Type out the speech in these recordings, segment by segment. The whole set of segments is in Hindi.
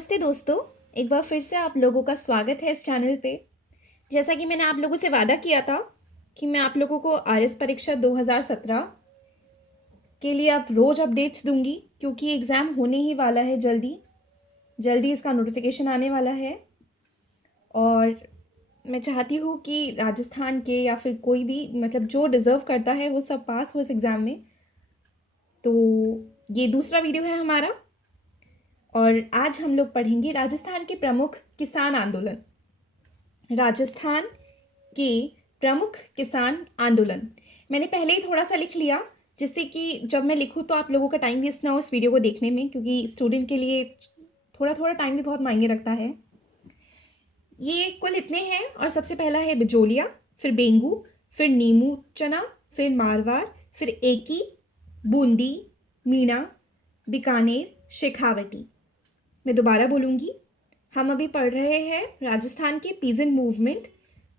नमस्ते दोस्तों, एक बार फिर से आप लोगों का स्वागत है इस चैनल पे। जैसा कि मैंने आप लोगों से वादा किया था कि मैं आप लोगों को आरएस परीक्षा 2017 के लिए अब रोज़ अपडेट्स दूंगी, क्योंकि एग्ज़ाम होने ही वाला है जल्दी जल्दी इसका नोटिफिकेशन आने वाला है। और मैं चाहती हूँ कि राजस्थान के या फिर कोई भी मतलब जो डिज़र्व करता है वो सब पास हो इस एग्ज़ाम में। तो ये दूसरा वीडियो है हमारा, और आज हम लोग पढ़ेंगे राजस्थान के प्रमुख किसान आंदोलन। राजस्थान के प्रमुख किसान आंदोलन मैंने पहले ही थोड़ा सा लिख लिया, जिससे कि जब मैं लिखूँ तो आप लोगों का टाइम वेस्ट ना हो इस वीडियो को देखने में, क्योंकि स्टूडेंट के लिए थोड़ा थोड़ा टाइम भी बहुत मायने रखता है। ये कुल इतने हैं, और सबसे पहला है बिजोलिया, फिर बेंगू, फिर नीमू चना, फिर मारवाड़, फिर एकी, बूंदी, मीणा, बीकानेर, शेखावटी। मैं दोबारा बोलूँगी। हम अभी पढ़ रहे हैं राजस्थान के पीजन मूवमेंट,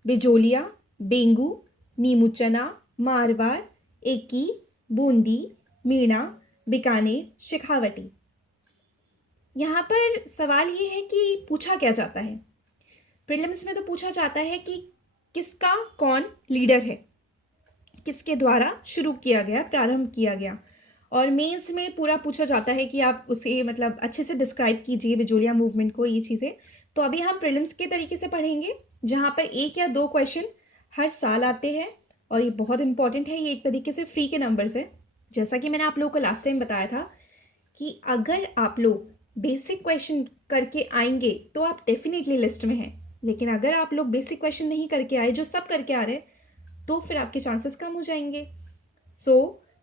बिजोलिया, बेंगू, नीमू चना, मारवाड़, एकी, बूंदी, मीणा, बीकानेर, शेखावटी। यहाँ पर सवाल ये है कि पूछा क्या जाता है। प्रीलिम्स में तो पूछा जाता है कि किसका कौन लीडर है, किसके द्वारा शुरू किया गया, प्रारंभ किया गया। और मेंस में पूरा पूछा जाता है कि आप उसे मतलब अच्छे से डिस्क्राइब कीजिए बिजोलिया मूवमेंट को, ये चीज़ें। तो अभी हम प्रीलिम्स के तरीके से पढ़ेंगे, जहाँ पर 1 या 2 क्वेश्चन हर साल आते हैं, और ये बहुत इंपॉर्टेंट है। ये एक तरीके से फ्री के नंबर्स हैं। जैसा कि मैंने आप लोगों को लास्ट टाइम बताया था कि अगर आप लोग बेसिक क्वेश्चन करके आएंगे तो आप डेफिनेटली लिस्ट में हैं, लेकिन अगर आप लोग बेसिक क्वेश्चन नहीं करके आए, जो सब करके आ रहे हैं, तो फिर आपके चांसेस कम हो जाएंगे।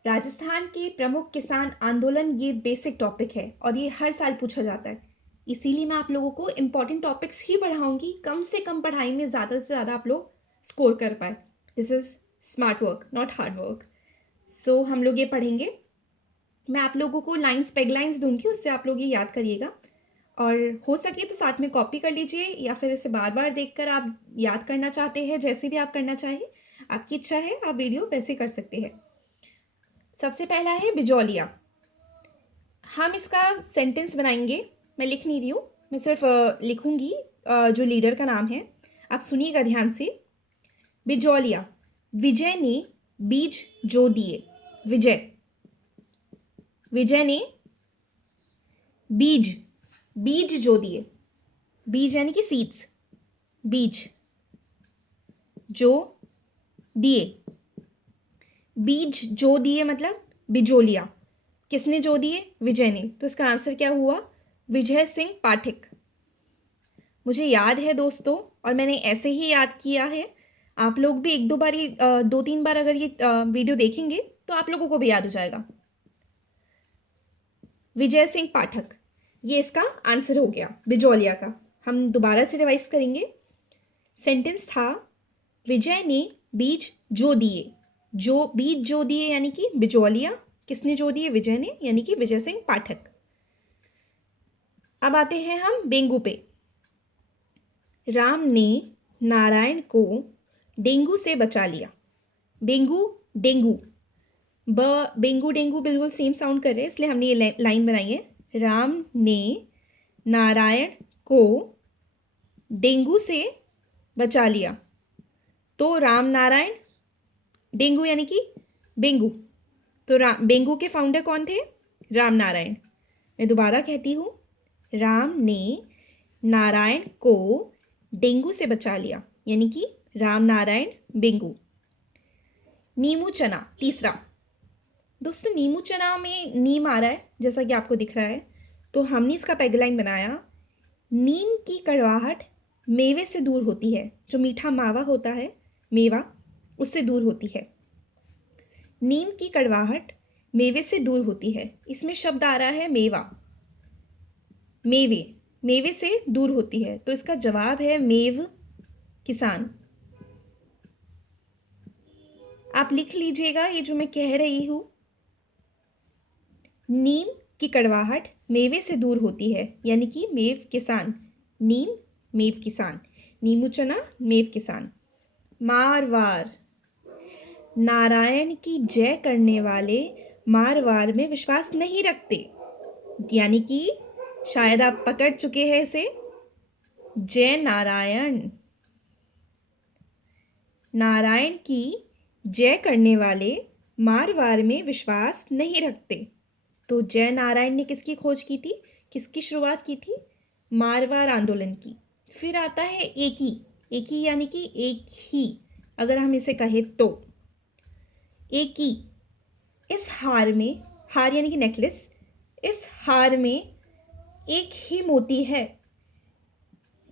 राजस्थान के प्रमुख किसान आंदोलन ये बेसिक टॉपिक है, और ये हर साल पूछा जाता है। इसीलिए मैं आप लोगों को इंपॉर्टेंट टॉपिक्स ही पढ़ाऊंगी, कम से कम पढ़ाई में ज़्यादा से ज़्यादा आप लोग स्कोर कर पाए। This is smart work, not hard work. हम लोग ये पढ़ेंगे। मैं आप लोगों को लाइन्स, पेग लाइन्स दूंगी, उससे आप लोग ये याद करिएगा। और हो सके तो साथ में कॉपी कर लीजिए, या फिर इसे बार बार देखकर आप याद करना चाहते हैं, जैसे भी आप करना चाहें, आपकी इच्छा है, आप वीडियो वैसे कर सकते हैं। सबसे पहला है बिजोलिया। हम इसका सेंटेंस बनाएंगे। मैं लिख नहीं रही हूँ, मैं सिर्फ लिखूंगी जो लीडर का नाम है। आप सुनिएगा ध्यान से। बिजोलिया, विजय ने बीज जो दिए। विजय, विजय ने बीज, बीज जो दिए। बीज यानी कि सीड्स, बीज जो दिए। बीज जो दिए मतलब बिजोलिया। किसने जो दिए? विजय ने। तो इसका आंसर क्या हुआ? विजय सिंह पाठक। मुझे याद है दोस्तों, और मैंने ऐसे ही याद किया है। आप लोग भी एक दो बार, 2-3 बार अगर ये वीडियो देखेंगे तो आप लोगों को भी याद हो जाएगा। विजय सिंह पाठक, ये इसका आंसर हो गया बिजोलिया का। हम दोबारा से रिवाइज करेंगे। सेंटेंस था विजय ने बीज जो दिए। जो बीज जो दिए यानी कि बिजोलिया। किसने जो दिए? विजय ने, यानी कि विजय सिंह पाठक। अब आते हैं हम बेंगू पे। राम ने नारायण को डेंगू से बचा लिया। बेंगू, डेंगू, बेंगू डेंगू बिल्कुल सेम साउंड कर रहे हैं, इसलिए हमने ये लाइन बनाई है। राम ने नारायण को डेंगू से बचा लिया। तो राम नारायण, डेंगू यानी कि बेंगू। तो बेंगू के फाउंडर कौन थे? राम नारायण। मैं दोबारा कहती हूँ, राम ने नारायण को डेंगू से बचा लिया, यानी कि राम नारायण बेंगू। नीमू चना, तीसरा। दोस्तों नीमू चना में नीम आ रहा है, जैसा कि आपको दिख रहा है। तो हमने इसका पैगलाइन बनाया, नीम की कड़वाहट मेवे से दूर होती है। जो मीठा मावा होता है, मेवा, उससे दूर होती है। नीम की कड़वाहट मेवे से दूर होती है। इसमें शब्द आ रहा है मेवा, मेवे, मेवे से दूर होती है। तो इसका जवाब है मेव किसान। आप लिख लीजिएगा ये जो मैं कह रही हूं। नीम की कड़वाहट मेवे से दूर होती है, यानी कि मेव किसान। नीम, मेव किसान। नीमू चना, मेव किसान। मारवाड़, नारायण की जय करने वाले मारवाड़ में विश्वास नहीं रखते, यानी कि शायद आप पकड़ चुके हैं इसे। जय नारायण। नारायण की जय करने वाले मारवाड़ में विश्वास नहीं रखते। तो जय नारायण ने किसकी खोज की थी, किसकी शुरुआत की थी? मारवाड़ आंदोलन की। फिर आता है एकी। एकी यानी कि एक ही, अगर हम इसे कहें तो एकी। इस हार में, हार यानी कि नेकलेस, इस हार में एक ही मोती है।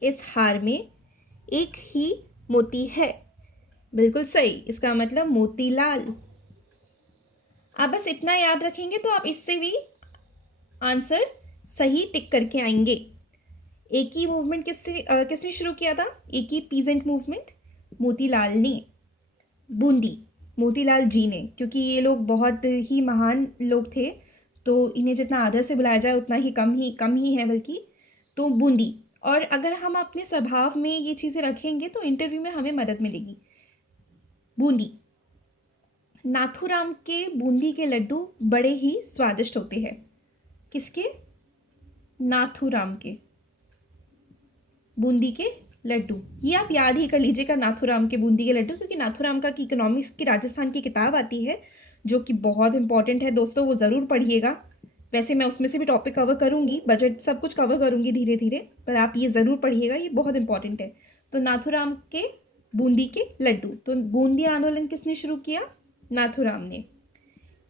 इस हार में एक ही मोती है। बिल्कुल सही, इसका मतलब मोतीलाल। आप बस इतना याद रखेंगे तो आप इससे भी आंसर सही टिक करके आएंगे। एक ही मूवमेंट किसने शुरू किया था? एक ही पीजेंट मूवमेंट मोतीलाल ने, बूंदी मोतीलाल जी ने, क्योंकि ये लोग बहुत ही महान लोग थे, तो इन्हें जितना आदर से बुलाया जाए उतना ही कम ही है बल्कि। तो बूंदी। और अगर हम अपने स्वभाव में ये चीज़ें रखेंगे तो इंटरव्यू में हमें मदद मिलेगी। बूंदी। नाथूराम के बूंदी के लड्डू बड़े ही स्वादिष्ट होते हैं। किसके? नाथूराम के बूंदी के लड्डू। ये आप याद ही कर लीजिएगा, नाथूराम के बूंदी के लड्डू, क्योंकि नाथूराम का की इकोनॉमिक्स की राजस्थान की किताब आती है जो कि बहुत इंपॉर्टेंट है दोस्तों, वो ज़रूर पढ़िएगा। वैसे मैं उसमें से भी टॉपिक कवर करूँगी, बजट सब कुछ कवर करूँगी धीरे धीरे, पर आप ये ज़रूर पढ़िएगा, ये बहुत इंपॉर्टेंट है। तो नाथूराम के बूंदी के लड्डू। तो बूंदी आंदोलन किसने शुरू किया? नाथूराम ने।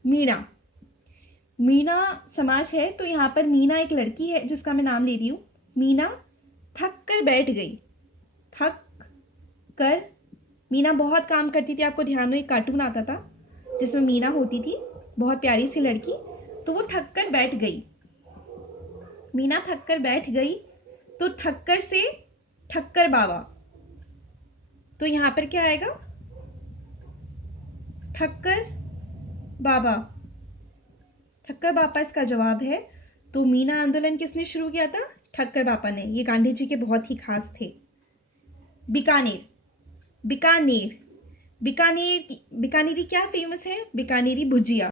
मीणा। मीणा समाज है, तो यहाँ पर मीणा एक लड़की है जिसका मैं नाम ले रही हूँ। मीणा थक कर बैठ गई। थक कर, मीना बहुत काम करती थी। आपको ध्यान हो, एक कार्टून आता था जिसमें मीना होती थी, बहुत प्यारी सी लड़की। तो वो थक कर बैठ गई। मीना थक कर बैठ गई, तो ठक्कर से ठक्कर बाबा। तो यहाँ पर क्या आएगा? ठक्कर बाबा। ठक्कर बाबा इसका जवाब है। तो मीना आंदोलन किसने शुरू किया था? ठक्कर बाबा ने। ये गांधी जी के बहुत ही खास थे। बीकानेर। बीकानेर। बीकानेरी क्या फेमस है? बीकानेरी भुजिया।